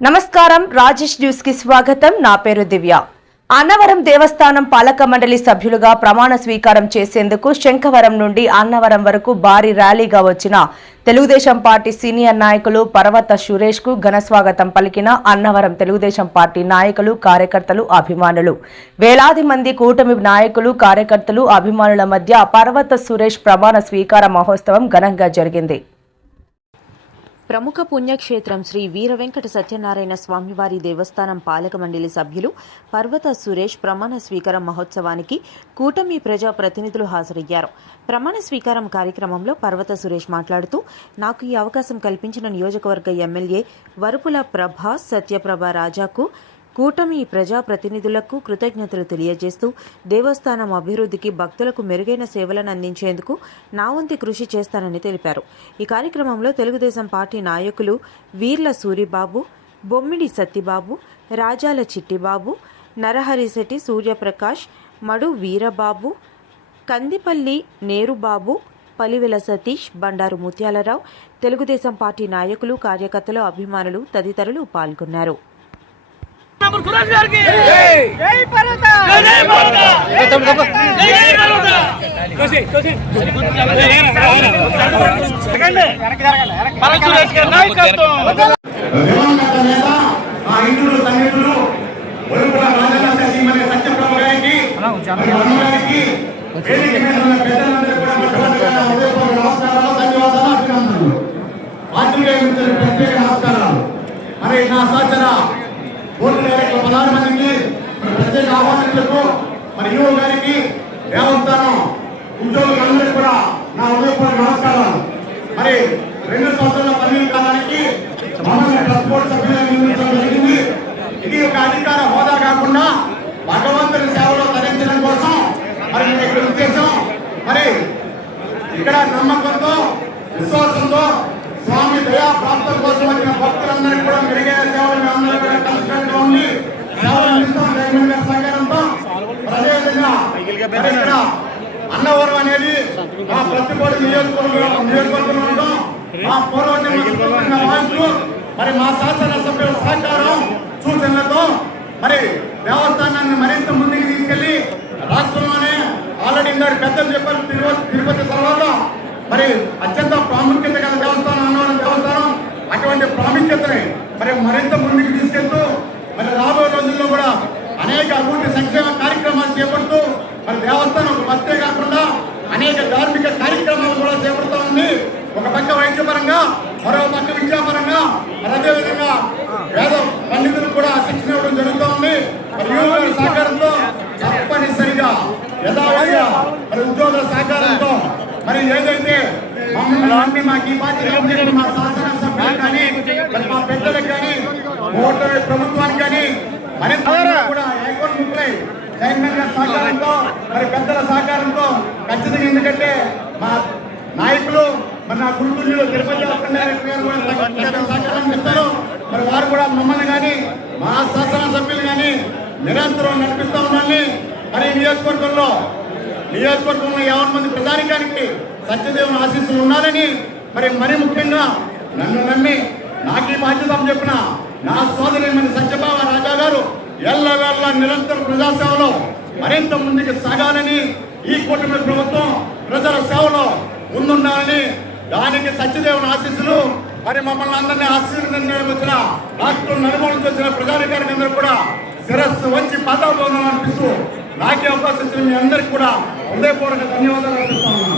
నమస్కారం రాజేష్ న్యూస్ కి స్వాగతం. నా పేరు దివ్య. అన్నవరం దేవస్థానం పాలక మండలి సభ్యులుగా ప్రమాణ స్వీకారం చేసేందుకు శంఖవరం నుండి అన్నవరం వరకు భారీ ర్యాలీగా వచ్చిన తెలుగుదేశం పార్టీ సీనియర్ నాయకులు పర్వత సురేష్ కు ఘన స్వాగతం పలికిన అన్నవరం తెలుగుదేశం పార్టీ నాయకులు, కార్యకర్తలు, అభిమానులు. వేలాది మంది కూటమి నాయకులు, కార్యకర్తలు, అభిమానుల మధ్య పర్వత సురేష్ ప్రమాణ స్వీకార మహోత్సవం ఘనంగా జరిగింది. ప్రముఖ పుణ్యక్షేత్రం శ్రీ వీర వెంకట సత్యనారాయణ స్వామివారి దేవస్థానం పాలక మండలి సభ్యులు పర్వత సురేష్ ప్రమాణ స్వీకారం మహోత్సవానికి కూటమి ప్రజా ప్రతినిధులు హాజరయ్యారు. ప్రమాణ స్వీకారం కార్యక్రమంలో పర్వత సురేష్ మాట్లాడుతూ, నాకు ఈ అవకాశం కల్పించిన నియోజకవర్గ ఎమ్మెల్యే వరుపుల ప్రభాస్ సత్యప్రభ రాజాకు, కూటమి ప్రజాప్రతినిధులకు కృతజ్ఞతలు తెలియజేస్తూ దేవస్థానం అభివృద్ధికి, భక్తులకు మెరుగైన సేవలను అందించేందుకు నా వంతు కృషి చేస్తానని తెలిపారు. ఈ కార్యక్రమంలో తెలుగుదేశం పార్టీ నాయకులు వీర్ల సూరిబాబు, బొమ్మిడి సత్తిబాబు, రాజాల చిట్టిబాబు, నరహరిశెట్టి సూర్యప్రకాష్, మడు వీరబాబు, కందిపల్లి నేరుబాబు, పలివెల సతీష్, బండారు ముత్యాలరావు, తెలుగుదేశం పార్టీ నాయకులు, కార్యకర్తలు, అభిమానులు తదితరులు పాల్గొన్నారు. సురేష్ గారికి జై పర్వత జై పర్వత జై పర్వత కోసి సెకండ్ పర్వత సురేష్ గారి నాయకత్వం దివంగత నేత ఆ ఇంద్రుడు సంగీతులు వరుపుల రాజనాథ శ్రీమతి సత్యప్రభ గారికి గారికి వేదిక మీద ఉన్న పెద్దలందరూ కూడా మొట్టమొదటిగా హృదయపూర్వక నమస్కారాలు, ధన్యవాదాలు, అభినందనలు. పాత్రికేయ మిత్రులకు ప్రత్యేక నమస్కారాలు. మరి నా సహచర కోర్టు డైరెక్టర్ 16 మందికి, ప్రత్యేక ఆహ్వానితులకు, మరి యువ గారికి, దేవస్థానం ఉద్యోగులందరికీ కూడా నా హృదయపూర్వక నమస్కారాలు. మరి 2 సంవత్సరాల పదవి కాలానికి మమ్మల్ని ట్రస్ట్ బోర్డు సభ్యులుగా నియమించడం జరిగింది. ఇది ఒక అధికార హోదా కాకుండా భగవంతుని సేవలో తరించడం కోసం మరి ఇక్కడ ఉద్దేశం. మరి ఇక్కడ నమ్మకంతో, విశ్వాసంతో, స్వామి దయా ప్రాప్తం కోసం వచ్చిన భక్తులందరికీ కూడా మెరుగైన సేవలు అందరూ కూడా కలిసికట్టుగా ఉండి సేవలు అందిస్తాం. గవర్నమెంట్ గారి సహకారంతో అదేవిధంగా ఇక్కడ అన్నవరం అనేది మా ప్రతిపాడు నియోజకవర్గంలో ఉండడం, మా పూర్వజన్మ వాయిస్లు, మరి మా శాసనసభ్యుల సహకారం, సూచనలతో మరి దేవస్థానాన్ని మరింత ముందుకు తీసుకెళ్లి రాష్ట్రంలోనే ఆల్రెడీ ఇందాక పెద్దలు చెప్పారు, తిరుపతి తర్వాత మరి అత్యంత ప్రాముఖ్యత గల దేవస్థానం అన్నవరం దేవస్థానం. అటువంటి ప్రాముఖ్యతని మరి మరింత ముందుకు తీసుకెళ్తూ మరి రాబోయే రోజుల్లో కూడా అనేక అభివృద్ధి సంక్షేమ కార్యక్రమాలు చేపడుతూ మరి దేవస్థానం ఒక భక్తే కాకుండా అనేక ధార్మిక కార్యక్రమాలు కూడా చేపడుతూ ఉంది. ఒక పక్క వైద్యపరంగా, మరో పక్క విద్యాపరంగా, మరి అదేవిధంగా వేద పండితులకు కూడా శిక్షణ ఇవ్వడం జరుగుతూ ఉంది. మరి యువకుల సహకారంతో తప్పనిసరిగా యథావిధిగా మరి ఉద్యోగుల సహకారంతో మరి ఏదైతే మమ్మల్ని మాకు ఈ బాధ్యత మా శాసనసభ్యులు కానీ, మరి మా పెద్దలకు కానీ, ఓటర్ ప్రభుత్వానికి కానీ మరింత కూడా ఏకోన్ముఖులై చైర్మన్ గారి సహకారంతో, మరి పెద్దల సహకారంతో ఖచ్చితంగా, ఎందుకంటే మా నాయకులు, మరి నా గురుతుల్యులు తిరుపతి గారు కూడా సహకారం ఇస్తారు. మరి వారు కూడా మమ్మల్ని కానీ, మా శాసనసభ్యులు కానీ నిరంతరం నడిపిస్తూ ఉండాలని, మరి నియోజకవర్గంలో 50 మంది ప్రధానికానికి సత్యదేవుని ఆశీస్సులు ఉండాలని, మరి ముఖ్యంగా నన్ను నమ్మి నాకు ఈ బాధ్యత చెప్పిన నా సోదరి మన సత్యభావ రాజా గారు ఎల్లవేళ్ళ నిరంతరం ప్రజాసేవలో మరింత ముందుకు సాగాలని, ఈ కూటమి ప్రభుత్వం ప్రజల సేవలో ముందుండాలని, దానికి సత్యదేవుని ఆశీస్సులు, మరి మమ్మల్ని అందరినీ ఆశీర్వదించడానికి వచ్చిన రాష్ట్రం నలుమూల నుంచి వచ్చిన ప్రధానికారికి అందరూ కూడా శిరస్సు వంచి పాదాభవనం అనిపిస్తూ నాకే అవకాశం ఇచ్చిన మీ అందరికీ కూడా హృదయపూర్వక ధన్యవాదాలు అర్పిస్తా ఉన్నాను.